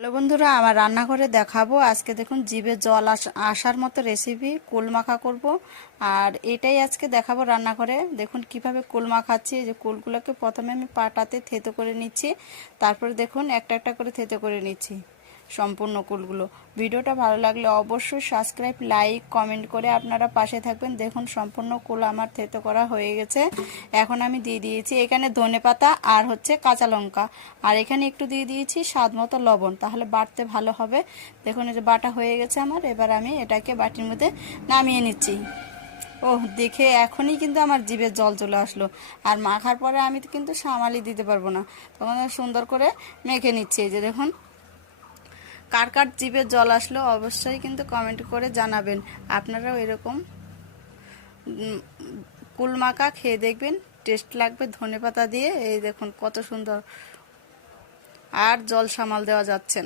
Hello বন্ধুরা, আমার রান্নাঘরে দেখাবো আজকে। দেখুন, জিভে জল আসার মতো রেসিপি কুল মাখা করব। আর এটাই আজকে দেখাবো রান্নাঘরে। দেখুন কিভাবে কুল মাখাচ্ছি। এই যে কুলগুলোকে প্রথমে আমি পাটাতে থেতো করে নিচ্ছি, তারপরে দেখুন একটা একটা করে থেতো করে নিচ্ছি সম্পূর্ণ কুলগুলো। ভিডিওটা ভালো লাগলে অবশ্যই সাবস্ক্রাইব, লাইক, কমেন্ট করে আপনারা পাশে থাকবেন। দেখুন সম্পূর্ণ কুল আমার থেতো করা হয়ে গেছে। এখন আমি দিয়ে দিয়েছি এখানে ধনেপাতা আর হচ্ছে কাঁচা লঙ্কা, আর এখানে একটু দিয়ে দিয়েছি স্বাদ মতো লবণ, তাহলে বাটতে ভালো হবে। দেখুন এই যে বাটা হয়ে গেছে আমার। এবার আমি এটাকে বাটির মধ্যে নামিয়ে নিচ্ছি। ওহ, দেখে এখনই কিন্তু আমার জিভে জল চলে আসলো। আর মাখার পরে আমি কিন্তু সামালি দিতে পারবো না, তখন সুন্দর করে মেখে নিচ্ছি। এই যে দেখুন, কার কার জিভে জল আসলো অবশ্যই কিন্তু কমেন্ট করে জানাবেন। আপনারাও এরকম কুল মাখা খেয়ে দেখবেন, টেস্ট লাগবে ধনেপাতা দিয়ে। এই দেখুন কত সুন্দর, আর জল সামাল দেওয়া যাচ্ছে না।